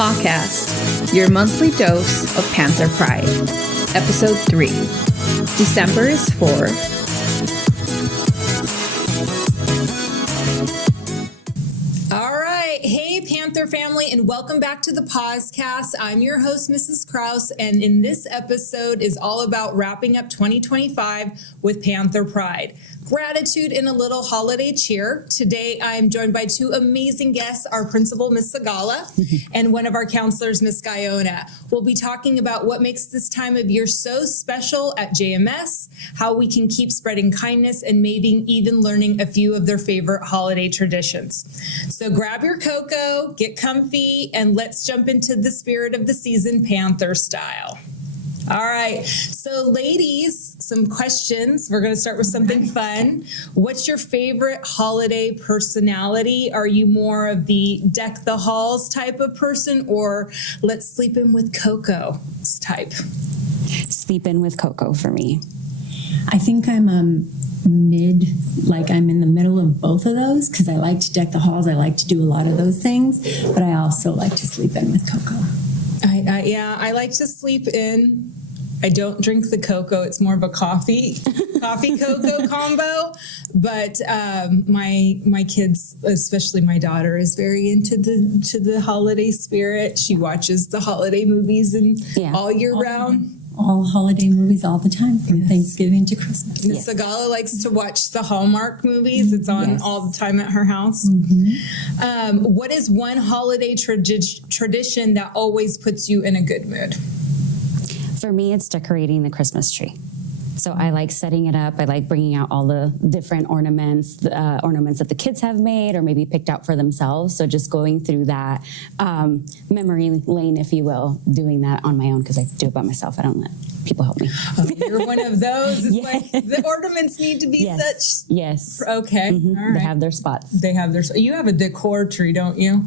PawCast, your monthly dose of Panther Pride. Episode 3. December is for... Hey, Panther family, and welcome back to the Paws Cast. I'm your host, Mrs. Krause, and in this episode is all about wrapping up 2025 with Panther Pride. Gratitude and a little holiday cheer. Today, I am joined by two amazing guests, our principal, Miss Sigala, and one of our counselors, Miss Gaona. We'll be talking about what makes this time of year so special at JMS, how we can keep spreading kindness, and maybe even learning a few of their favorite holiday traditions. So grab your cocoa, get comfy, and let's jump into the spirit of the season, Panther style. All right, so ladies, some questions. We're going to start with something fun. What's your favorite holiday personality? Are you more of the deck the halls type of person, or let's sleep in with Coco type? Sleep in with Coco for me. I think I'm mid, like I'm in the middle of both of those because I like to deck the halls. I like to do a lot of those things, but I also like to sleep in with Coco. I like to sleep in. I don't drink the cocoa. It's more of a coffee cocoa combo. But my kids, especially my daughter, is very into the holiday spirit. She watches the holiday movies all year round. All holiday movies all the time, from Thanksgiving to Christmas. Miss Sigala likes to watch the Hallmark movies. It's on all the time at her house. What is one holiday tradition that always puts you in a good mood? For me, it's decorating the Christmas tree. So I like setting it up. I like bringing out all the different ornaments that the kids have made or maybe picked out for themselves. So just going through that memory lane, if you will, doing that on my own because I do it by myself. I don't let people help me. Oh, you're one of those. It's like the ornaments need to be such. Yes. Okay. Mm-hmm. All right. They have their spots. You have a decor tree, don't you?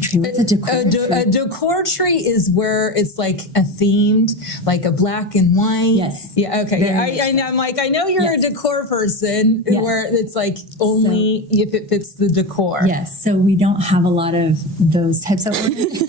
Tree. What's a decor tree? A decor tree is where it's like a themed, like a black and white. Yes. Yeah. Okay. I know. I'm like, I know you're a decor person where it's like only if it fits the decor. Yes. So we don't have a lot of those types of ornaments.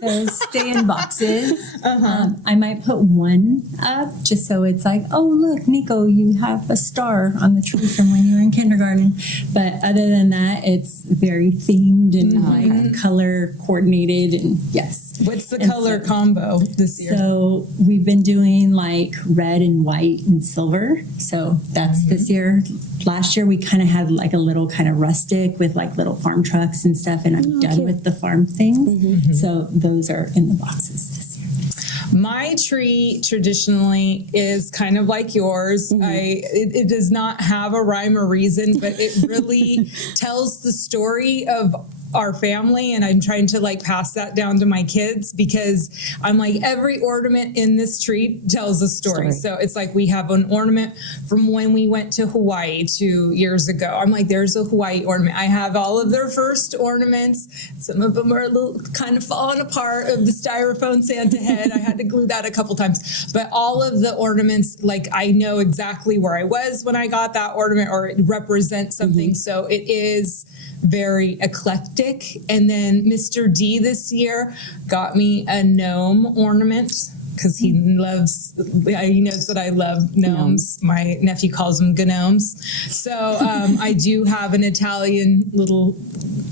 Those stay in boxes. I might put one up just so it's like, oh, look, Nico, you have a star on the tree from when you were in kindergarten. But other than that, it's very themed and like color coordinated. And yes. What's the color combo this year? So we've been doing like red and white and silver. So that's this year. Last year we kind of had like a little kind of rustic with like little farm trucks and stuff, and I'm done with the farm things. So those are in the boxes this year. My tree traditionally is kind of like yours. It does not have a rhyme or reason, but it really tells the story of our family, and I'm trying to like pass that down to my kids because I'm like, every ornament in this tree tells a story. So it's like we have an ornament from when we went to Hawaii 2 years ago. I'm like, there's a Hawaii ornament. I have all of their first ornaments. Some of them are a little kind of falling apart of the styrofoam Santa head. I had to glue that a couple times, but all of the ornaments, like I know exactly where I was when I got that ornament, or it represents something. So it is very eclectic. And then Mr. D this year got me a gnome ornament because he knows that I love gnomes. My nephew calls them gnomes. So I do have an Italian little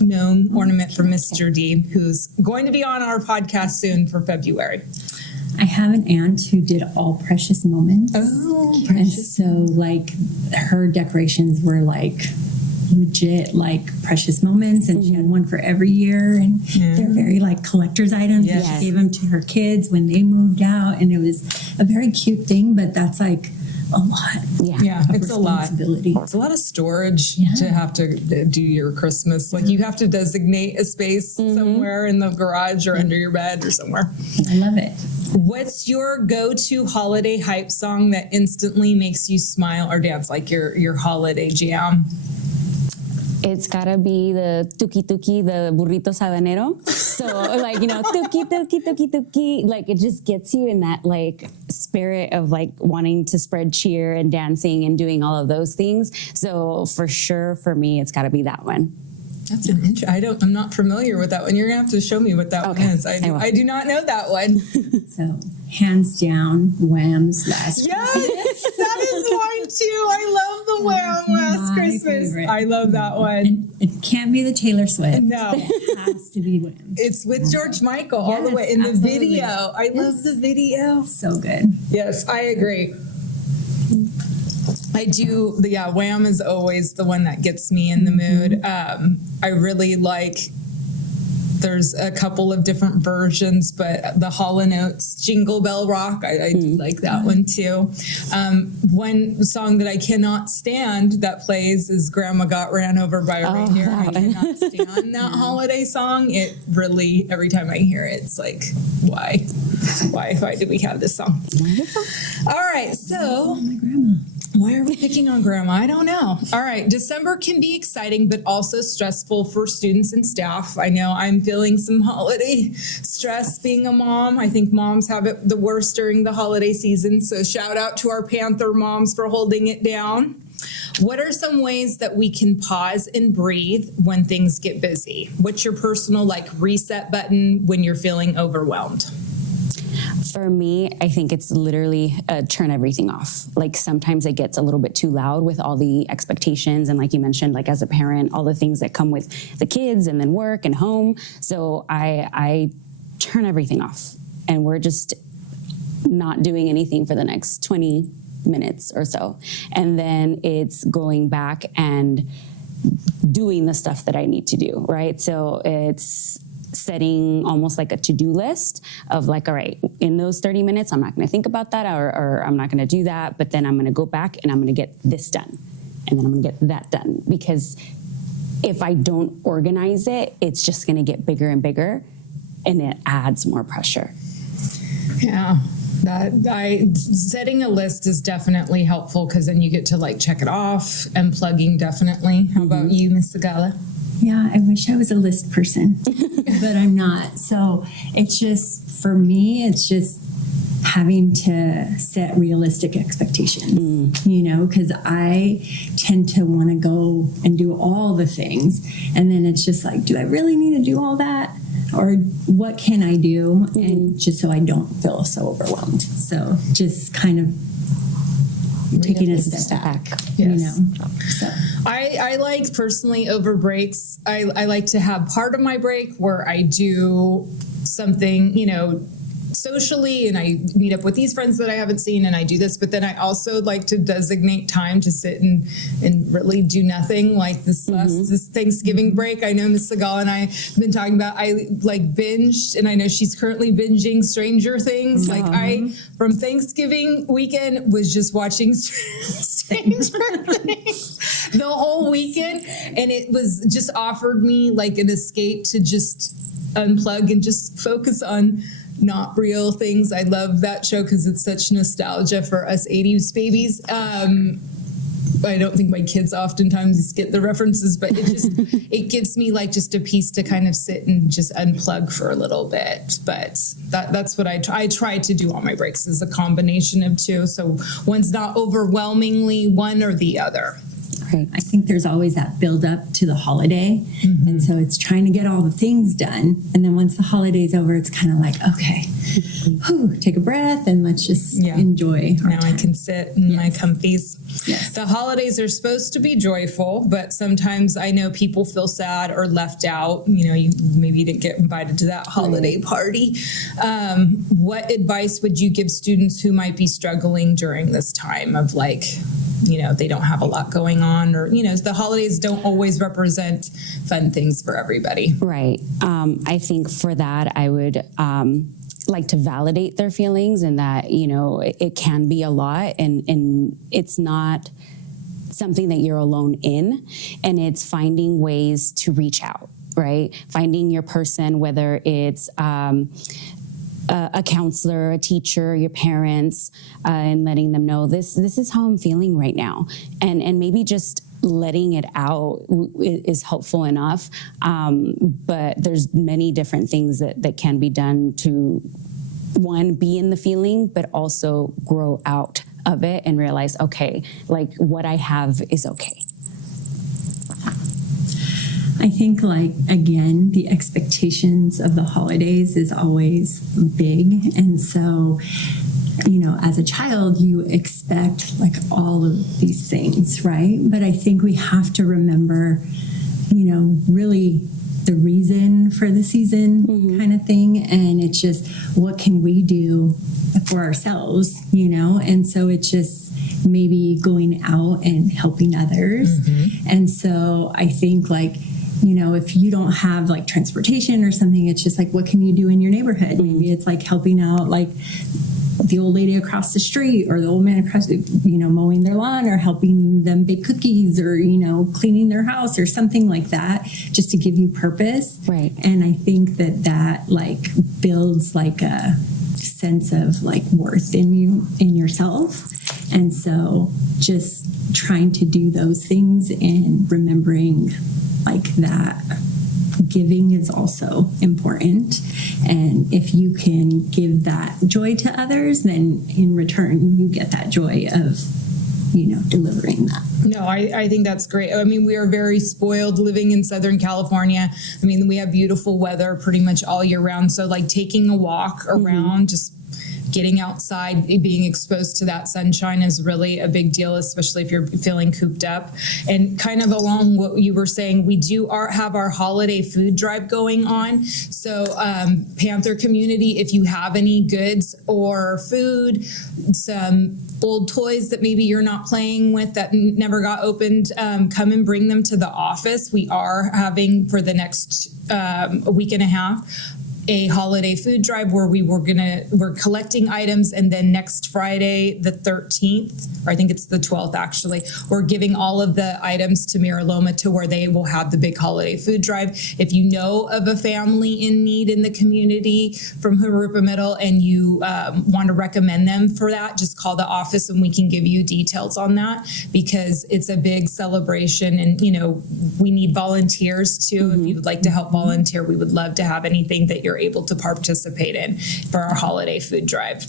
gnome ornament from Mr. D, who's going to be on our podcast soon for February. I have an aunt who did all precious moments. Oh, precious. And so like her decorations were like legit like precious moments, and she had one for every year, and they're very like collector's items. She gave them to her kids when they moved out, and it was a very cute thing, but that's like a lot. It's a lot. It's a lot of storage to have to do your Christmas. Like you have to designate a space somewhere in the garage or under your bed or somewhere. I love it. What's your go-to holiday hype song that instantly makes you smile or dance, like your holiday jam? It's gotta be the tuki tuki, the burrito sabanero. So like, tuki tuki tuki tuki, like it just gets you in that like spirit of like wanting to spread cheer and dancing and doing all of those things. So for sure, for me, it's gotta be that one. That's an I'm not familiar with that one. You're gonna have to show me what that one is. I do not know that one. So hands down, Wham's Last Yes, Christmas. that is mine too. I love the Wham Last my Christmas. favorite. I love that one. And it can't be the Taylor Swift. No. It has to be Wham. It's with George Michael all the Yes, way in the absolutely. video. I love the video. So good. Yes, I agree. I do. Yeah, Wham is always the one that gets me in the mood. I really like. There's a couple of different versions, but the Hall & Oates Jingle Bell Rock, I do like that one too. One song that I cannot stand that plays is Grandma Got Ran Over by a Reindeer. I cannot stand that holiday song. It really, every time I hear it, it's like, why? Why did we have this song? All right, so My grandma. why are we picking on Grandma? I don't know. All right, December can be exciting, but also stressful for students and staff. I know I'm feeling some holiday stress being a mom. I think moms have it the worst during the holiday season. So shout out to our Panther moms for holding it down. What are some ways that we can pause and breathe when things get busy? What's your personal reset button when you're feeling overwhelmed? For me, I think it's literally turn everything off. Like sometimes it gets a little bit too loud with all the expectations. And like you mentioned, like as a parent, all the things that come with the kids and then work and home. So I turn everything off and we're just not doing anything for the next 20 minutes or so. And then it's going back and doing the stuff that I need to do, right? So it's setting almost like a to-do list of like, all right, in those 30 minutes, I'm not going to think about that or I'm not going to do that, but then I'm going to go back and I'm going to get this done. And then I'm going to get that done. Because if I don't organize it, it's just going to get bigger and bigger and it adds more pressure. Yeah. Setting a list is definitely helpful because then you get to check it off and plugging definitely. How about you, Miss Sigala? Yeah, I wish I was a list person, but I'm not. So it's just, for me, it's just having to set realistic expectations, because I tend to want to go and do all the things. And then it's just like, do I really need to do all that? Or what can I do? And just so I don't feel so overwhelmed. So just kind of taking a step back, Yes. So. I like personally over breaks. I like to have part of my break where I do something, socially and I meet up with these friends that I haven't seen and I do this, but then I also like to designate time to sit and really do nothing like this Thanksgiving break. I know Miss Sigala and I have been talking about, I binged and I know she's currently binging Stranger Things. I, from Thanksgiving weekend was just watching Stranger Things the whole weekend. And it was just offered me an escape to just unplug and just focus on not real things. I love that show because it's such nostalgia for us 80s babies. I don't think my kids oftentimes get the references, but it gives me just a piece to kind of sit and just unplug for a little bit. But that's what I try to do on my breaks is a combination of two. So one's not overwhelmingly one or the other. Right. I think there's always that build up to the holiday. And so it's trying to get all the things done. And then once the holiday's over, it's kind of like, okay, take a breath and let's just enjoy our Now time. I can sit in my comfies. Yes. The holidays are supposed to be joyful, but sometimes I know people feel sad or left out. You maybe didn't get invited to that holiday party. What advice would you give students who might be struggling during this time of they don't have a lot going on or, the holidays don't always represent fun things for everybody. Right. I think for that, I would like to validate their feelings and that, it can be a lot and it's not something that you're alone in. And it's finding ways to reach out, right? Finding your person, whether it's a counselor, a teacher, your parents, and letting them know this is how I'm feeling right now. And maybe just letting it out is helpful enough. But there's many different things that can be done to, one, be in the feeling, but also grow out of it and realize, okay, what I have is okay. I I think, like, again, the expectations of the holidays is always big. And so, you know, as a child, you expect like all of these things, right? But I think we have to remember, you know, really the reason for the season kind of thing. And it's just, what can we do for ourselves, you know? And so it's just maybe going out and helping others. And so I think, like, you know, if you don't have like transportation or something, it's just like, what can you do in your neighborhood? Maybe it's like helping out like the old lady across the street or the old man across the, you know, mowing their lawn or helping them bake cookies or, you know, cleaning their house or something like that, just to give you purpose. Right. And I think that like builds like a sense of like worth in you, in yourself. And so just trying to do those things and remembering like that giving is also important. And if you can give that joy to others, then in return, you get that joy of, you know, delivering that. No, I think that's great. I mean, we are very spoiled living in Southern California. I mean, we have beautiful weather pretty much all year round. So like taking a walk around, just getting outside, being exposed to that sunshine is really a big deal, especially if you're feeling cooped up. And kind of along what you were saying, we do have our holiday food drive going on. So Panther community, if you have any goods or food, some old toys that maybe you're not playing with that never got opened, come and bring them to the office. We are having for the next a week and a half a holiday food drive where we're collecting items, and then next Friday the 13th, or I think it's the 12th actually, we're giving all of the items to Mira Loma to where they will have the big holiday food drive. If you know of a family in need in the community from Harupa Middle and you want to recommend them for that, just call the office and we can give you details on that, because it's a big celebration. And you know, we need volunteers too. If you would like to help volunteer, we would love to have anything that you're able to participate in for our holiday food drive.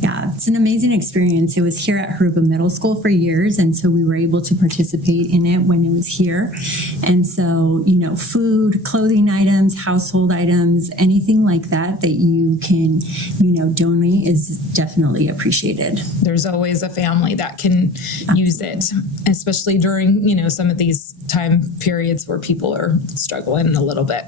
Yeah, it's an amazing experience. It was here at Harupa Middle School for years, and so we were able to participate in it when it was here. And so, you know, food, clothing items, household items, anything like that that you can, you know, donate is definitely appreciated. There's always a family that can use it, especially during, you know, some of these time periods where people are struggling a little bit.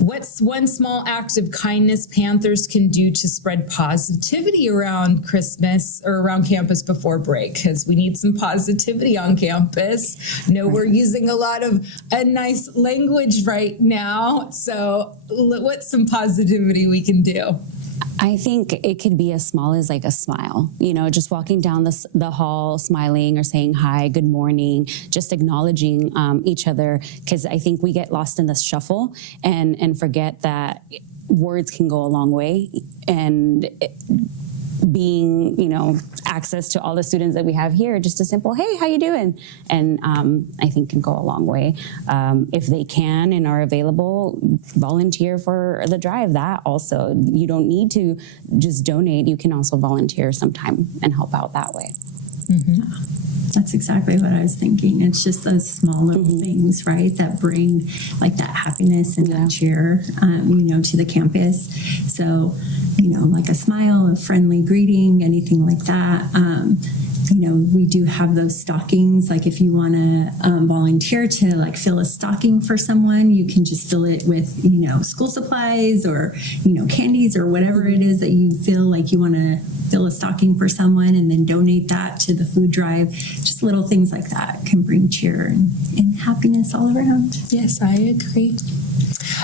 What's one small act of kindness Panthers can do to spread positivity around Christmas or around campus before break? Because we need some positivity on campus. I know we're using a lot of nice language right now. So what's some positivity we can do? I think it could be as small as like a smile, you know, just walking down the hall, smiling or saying hi, good morning, just acknowledging each other. Because I think we get lost in the shuffle and forget that words can go a long way. And being, you know, access to all the students that we have here, just a simple, hey, how you doing? And I think can go a long way. If they can and are available, volunteer for the drive. That also, you don't need to just donate. You can also volunteer sometime and help out that way. That's exactly what I was thinking. It's just those small little things, right, that bring like that happiness and that cheer, you know, to the campus. So, you know, like a smile, a friendly greeting, anything like that. You know, we do have those stockings. Like if you want to volunteer to like fill a stocking for someone, you can just fill it with, you know, school supplies or, you know, candies or whatever it is that you feel like you want to fill a stocking for someone, and then donate that to the food drive. Just little things like that can bring cheer and happiness all around. Yes, I agree.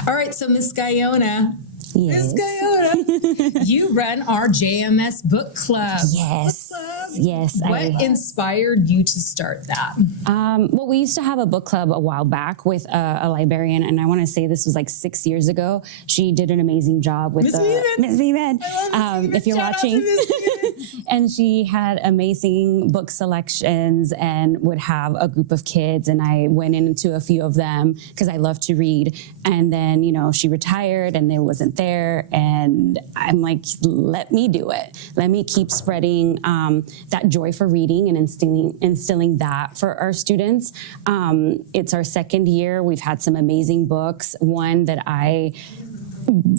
All right, so Miss Gaona. Yes. Miss Gaona, you run our JMS book club. Yes. Book club. Yes. What inspired you to start that? Well, we used to have a book club a while back with a librarian, and I want to say this was like 6 years ago. She did an amazing job with Miss Miss Viven. If you're Shout watching, And she had amazing book selections and would have a group of kids. And I went into a few of them because I love to read. And then, she retired and it wasn't there. And I'm like, let me do it. Let me keep spreading that joy for reading and instilling that for our students. It's our second year. We've had some amazing books. One that I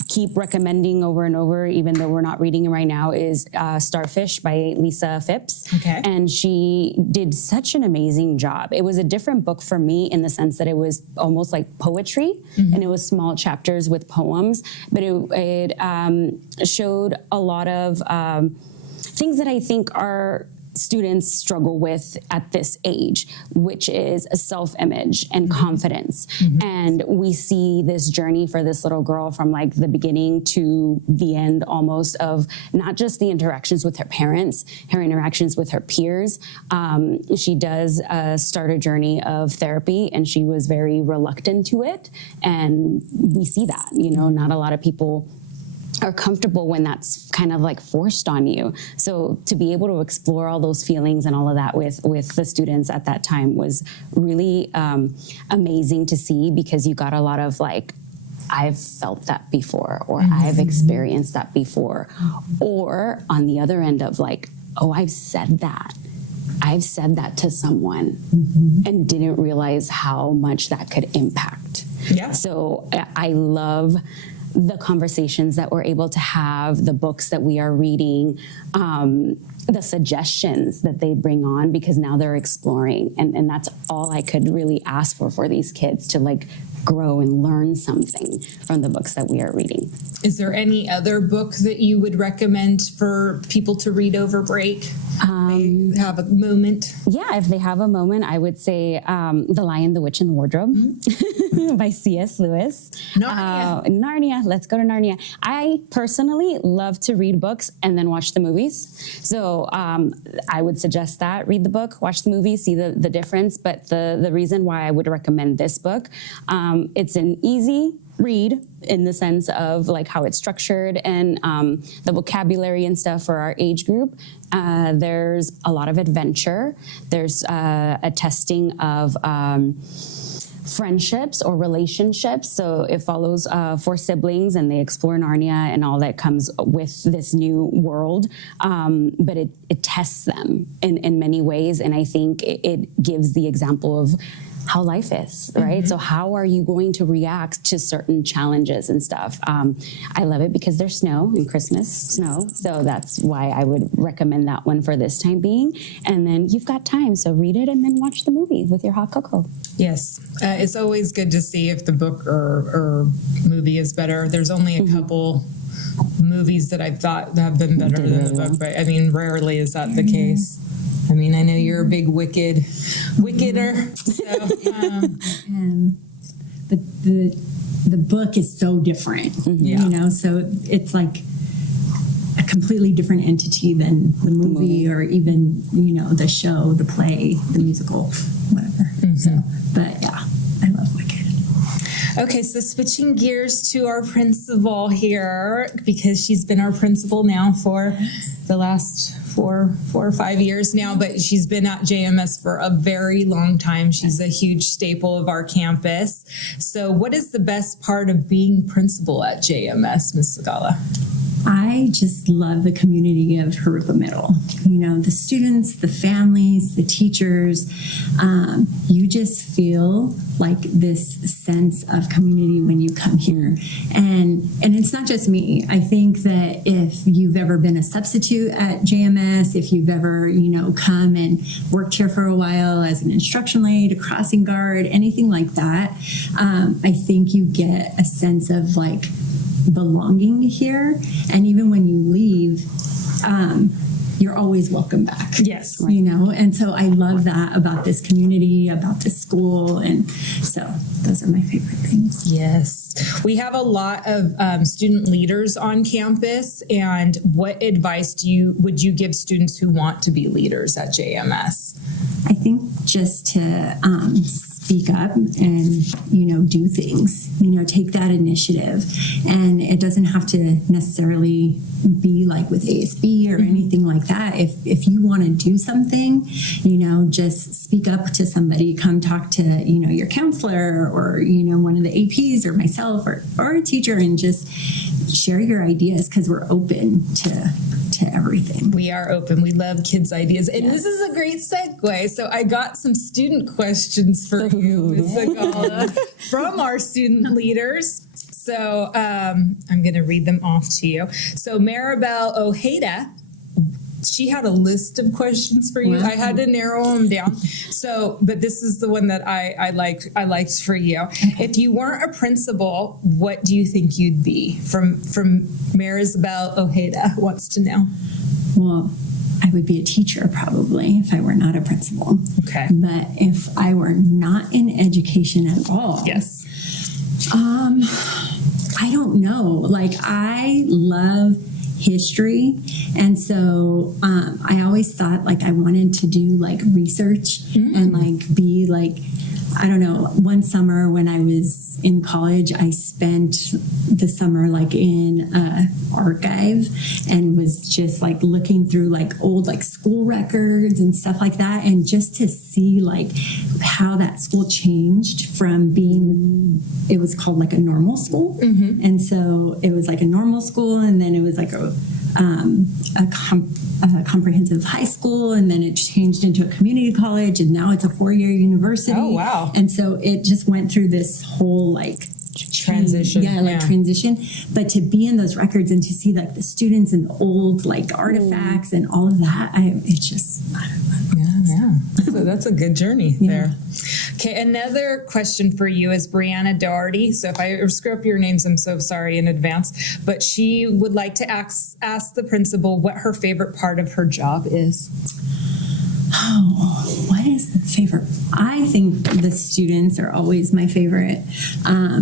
keep recommending over and over, even though we're not reading it right now, is Starfish by Lisa Phipps. Okay. And she did such an amazing job. It was a different book for me in the sense that it was almost like poetry, and it was small chapters with poems, but it showed a lot of things that I think our students struggle with at this age, which is a self-image and confidence. And we see this journey for this little girl from like the beginning to the end almost of not just the interactions with her parents, her interactions with her peers. She does start a journey of therapy, and she was very reluctant to it. And we see that, not a lot of people are comfortable when that's kind of like forced on you. So to be able to explore all those feelings and all of that with the students at that time was really amazing to see, because you got a lot of like, I've felt that before, or I've experienced that before. Or on the other end of like, oh, I've said that to someone and didn't realize how much that could impact. Yeah. So I love the conversations that we're able to have, the books that we are reading, the suggestions that they bring on, because now they're exploring. And that's all I could really ask for these kids, to like grow and learn something from the books that we are reading. Is there any other book that you would recommend for people to read over break? They have a moment. Yeah, if they have a moment, I would say The Lion, the Witch, and the Wardrobe by C.S. Lewis. Narnia. Let's go to Narnia. I personally love to read books and then watch the movies. So I would suggest that. Read the book, watch the movie, see the difference. But the reason why I would recommend this book, it's an easy read in the sense of like how it's structured and the vocabulary and stuff for our age group. There's a lot of adventure. There's a testing of friendships or relationships. So it follows 4 siblings, and they explore Narnia and all that comes with this new world. But it tests them in many ways. And I think it gives the example of how life is, right? So how are you going to react to certain challenges and stuff? I love it because there's snow and Christmas snow. So that's why I would recommend that one for this time being. And then you've got time, so read it and then watch the movie with your hot cocoa. Yes. It's always good to see if the book or movie is better. There's only a couple movies that I've thought have been better than the book, but I mean, rarely is that the case. I mean, I know you're a big wickeder. So, And the book is so different, so it's like a completely different entity than the movie or even, the show, the play, the musical, whatever. So, but yeah, I love Wicked. Okay, so switching gears to our principal here, because she's been our principal now for the last 4 or 5 years now, but she's been at JMS for a very long time. She's a huge staple of our campus. So what is the best part of being principal at JMS, Ms. Sigala? I just love the community of Harupa Middle. The students, the families, the teachers, you just feel like this sense of community when you come here. And it's not just me. I think that if you've ever been a substitute at JMS, if you've ever, come and worked here for a while as an instruction aide, a crossing guard, anything like that, I think you get a sense of like belonging here. And even when you leave, you're always welcome back. Yes. And so I love that about this community, about this school. And so those are my favorite things. Yes. We have a lot of student leaders on campus. And what advice would you give students who want to be leaders at JMS? I think just to speak up and, do things, take that initiative. And it doesn't have to necessarily be like with ASB or anything like that. If you want to do something, just speak up to somebody, come talk to, your counselor or, one of the APs or myself or a teacher, and just share your ideas, because we're open to everything. We are open. We love kids' ideas. And This is a great segue. So I got some student questions for you, Ms. Sigala, from our student leaders. So I'm going to read them off to you. So Maribel Ojeda, she had a list of questions for you. Wow. I had to narrow them down. So, but this is the one that I liked for you. Okay. If you weren't a principal, what do you think you'd be? From Maribel Ojeda wants to know. Well, I would be a teacher probably if I were not a principal. Okay. But if I were not in education at all, yes. I don't know. Like, I love history, and so I always thought like I wanted to do like research and like be like, I don't know, one summer when I was in college, I spent the summer like in an archive and was just like looking through like old like school records and stuff like that, and just to see like how that school changed from being, it was called like a normal school, and so it was like a normal school, and then it was like a comprehensive high school, and then it changed into a community college, and now it's a 4-year university. Oh, wow. And so it just went through this whole like transition. Transition. But to be in those records and to see like the students and the old like artifacts and all of that, it's just, I don't know. Yeah. So that's a good journey there. Okay, another question for you is Brianna Doherty. So if I screw up your names, I'm so sorry in advance. But she would like to ask the principal what her favorite part of her job is. Oh, what is the favorite? I think the students are always my favorite.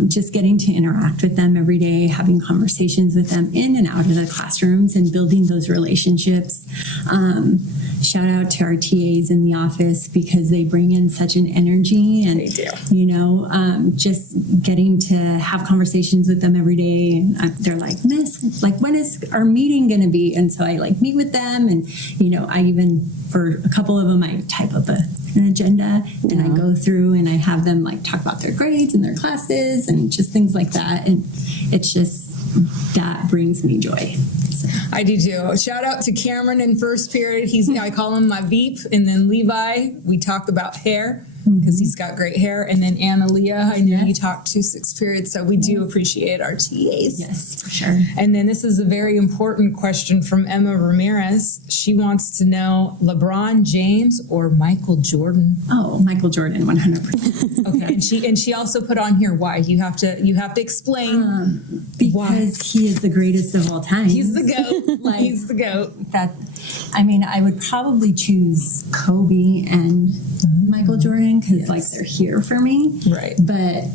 Just getting to interact with them every day, having conversations with them in and out of the classrooms and building those relationships. Shout out to our TAs in the office, because they bring in such an energy, and they do. Just getting to have conversations with them every day. And they're like, Miss, like, when is our meeting going to be? And so I like meet with them, and I even, for a couple of them, I type up an agenda, and I go through and I have them like talk about their grades and their classes and just things like that. And it's just, that brings me joy. So. I do too. Shout out to Cameron in first period. I call him my Veep. And then Levi, we talk about hair, because he's got great hair. And then Anna Leah, I know you talked to sixth period. So we do appreciate our TAs. Yes, for sure. And then this is a very important question from Emma Ramirez. She wants to know LeBron James or Michael Jordan. Oh, Michael Jordan, 100%. Okay. And she also put on here why. You have to explain because why. He is the greatest of all time. He's the GOAT. He's the GOAT. I would probably choose Kobe and Michael Jordan, because like they're here for me. Right. But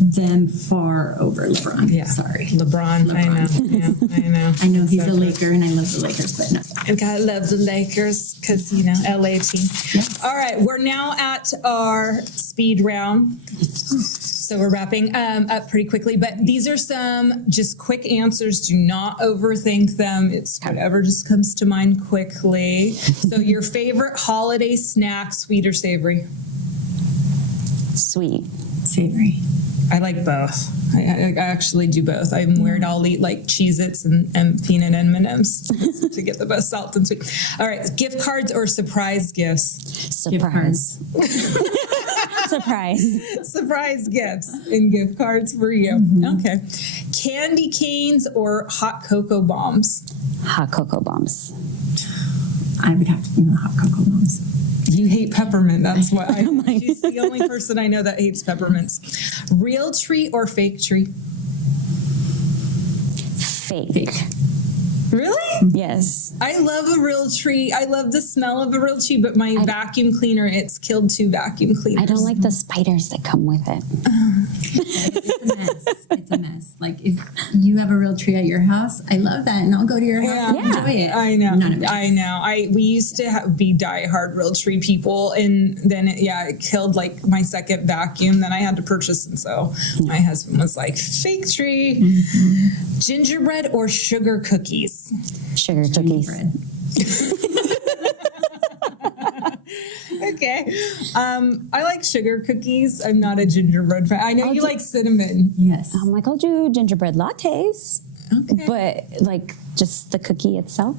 them far over LeBron. Yeah. Sorry. LeBron. I know. Yeah, I know. I know he's a Laker, and I love the Lakers, but no. I gotta love the Lakers, because, LA team. Yes. All right. We're now at our speed round. So we're wrapping up pretty quickly, but these are some just quick answers. Do not overthink them. It's whatever just comes to mind quickly. So your favorite holiday snack, sweet or savory? Sweet. Savory. I like both. I actually do both. I'm weird. I'll eat like Cheez-Its and peanut M&Ms to get the best salt and sweet. All right. Gift cards or surprise gifts? Surprise. Surprise. Surprise gifts and gift cards for you. Okay. Candy canes or hot cocoa bombs? Hot cocoa bombs. I would have to be hot cocoa bombs. You hate peppermint. That's what she's the only person I know that hates peppermints. Real tree or fake tree? Fake. Really? Yes. I love a real tree. I love the smell of a real tree, but my vacuum cleaner, it's killed 2 vacuum cleaners. I don't like the spiders that come with it. It's a mess. It's a mess. Like if you have a real tree at your house, I love that, and I'll go to your house and enjoy it. I know. None of it. I know. We used to be diehard real tree people, and then it killed like my second vacuum. Then I had to purchase, and so my husband was like, "Fake tree, gingerbread or sugar cookies." Sugar cookies. Okay. I like sugar cookies. I'm not a gingerbread fan. I know you like cinnamon. Yes. Like, I'll do gingerbread lattes. Okay. But like just the cookie itself.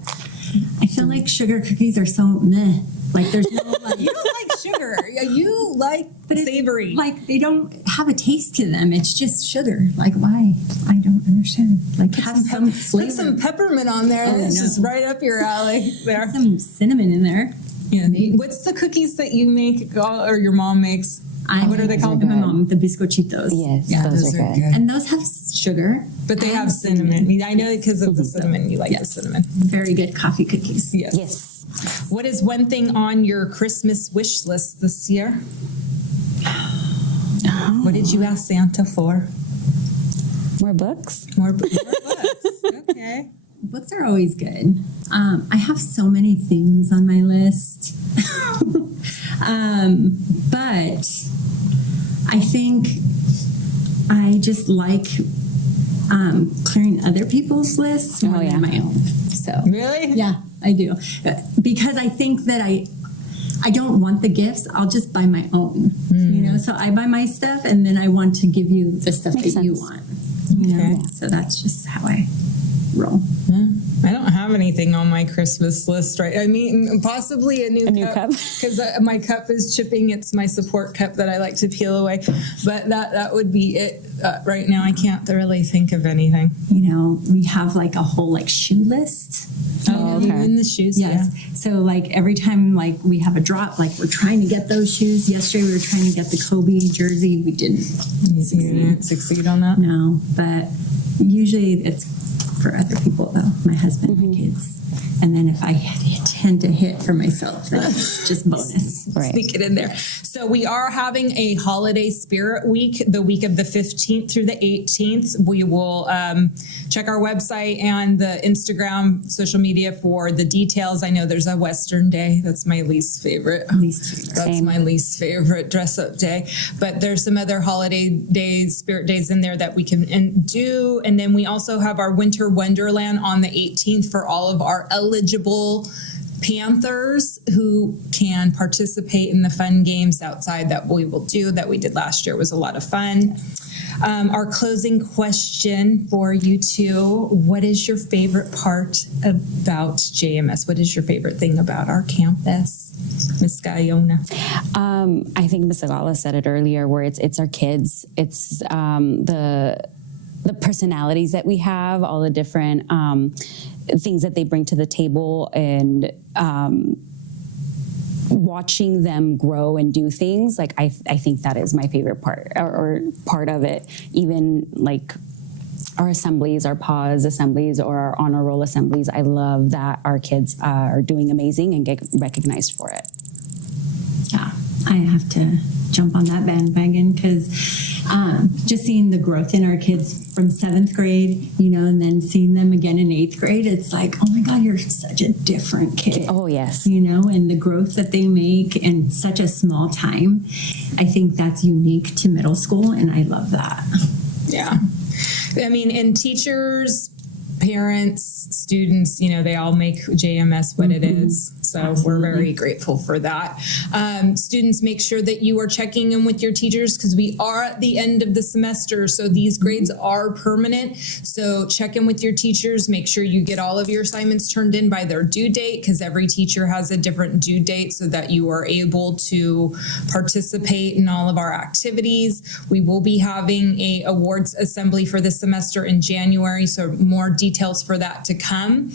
I feel like sugar cookies are so meh. Like there's no like. You don't like sugar. You like savory. Like they don't have a taste to them. It's just sugar. Like why? I don't understand. Like have some flavor. Put some peppermint on there. It's just right up your alley there. Some cinnamon in there. Yeah. What's the cookies that you make or your mom makes? What are they called? My mom, the biscochitos. Yes, Yeah, those are good. And those have sugar. But they have cinnamon. I know because of the cinnamon. You like the cinnamon. Very good coffee cookies. Yes. Yes. What is one thing on your Christmas wish list this year? What did you ask Santa for? More books. More books. Okay. Books are always good. I have so many things on my list. But I think I just like clearing other people's lists more than my own. So Really? yeah, I do. Because I think that I don't want the gifts. I'll just buy my own. You know, so I buy my stuff and then I want to give you the stuff Makes that you sense. want. You know? Okay. So that's just how I roll. I don't have anything on my Christmas list, right? I mean, possibly a new cup. Because my cup is chipping. It's my support cup that I like to peel away. But that would be it right now. I can't really think of anything. You know, we have like a whole like shoe list. Oh, okay. In the shoes, Yes. So like every time like we have a drop, like we're trying to get those shoes. Yesterday we were trying to get the Kobe jersey. We didn't You didn't succeed on that? No, but usually it's for other people though, my husband, my kids. And then if I tend to hit for myself, then it's just bonus. Right. Sneak it in there. So we are having a holiday spirit week, the week of the 15th through the 18th. We will check our website and the Instagram social media for the details. I know there's a Western Day. That's my least favorite. That's my least favorite dress up day. But there's some other holiday days, spirit days in there that we can do. And then we also have our Winter Wonderland on the 18th for all of our eligible Panthers who can participate in the fun games outside that we will do, that we did last year. It was a lot of fun. Our closing question for you two: what is your favorite part about JMS? What is your favorite thing about our campus, Miss Gaona? I think Miss Sigala said it earlier, where it's our kids. It's the personalities that we have, all the different things that they bring to the table, and watching them grow and do things. Like I think that is my favorite part, or part of it. Even like our assemblies, our Paws assemblies, or our honor roll assemblies. I love that our kids are doing amazing and get recognized for it. Yeah, I have to jump on that bandwagon because just seeing the growth in our kids from 7th grade, you know, and then seeing them again in 8th grade, it's like, oh my God, you're such a different kid. Oh, yes. You know, and the growth that they make in such a small time, I think that's unique to middle school, and I love that. Yeah. I mean, and teachers, parents, students, you know, they all make JMS what it is. So we're very grateful for that. Students, make sure that you are checking in with your teachers because we are at the end of the semester. So these grades are permanent. So check in with your teachers. Make sure you get all of your assignments turned in by their due date, because every teacher has a different due date, so that you are able to participate in all of our activities. We will be having a awards assembly for this semester in January. So more details for that to come.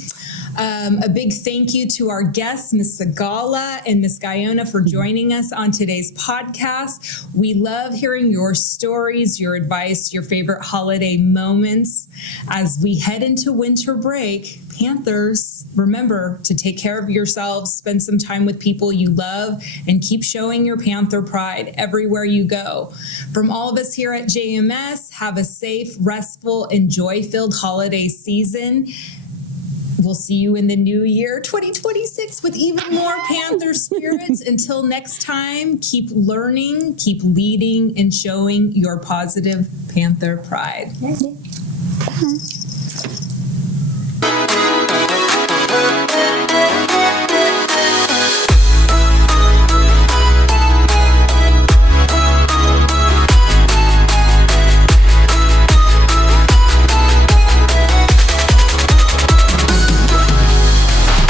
A big thank you to our guests, Miss Sigala and Miss Gaona, for joining us on today's podcast. We love hearing your stories, your advice, your favorite holiday moments. As we head into winter break, Panthers, remember to take care of yourselves, spend some time with people you love, and keep showing your Panther pride everywhere you go. From all of us here at JMS, have a safe, restful, and joy-filled holiday season. We'll see you in the new year, 2026, with even more Panther spirits. Until next time, keep learning, keep leading, and showing your positive Panther pride.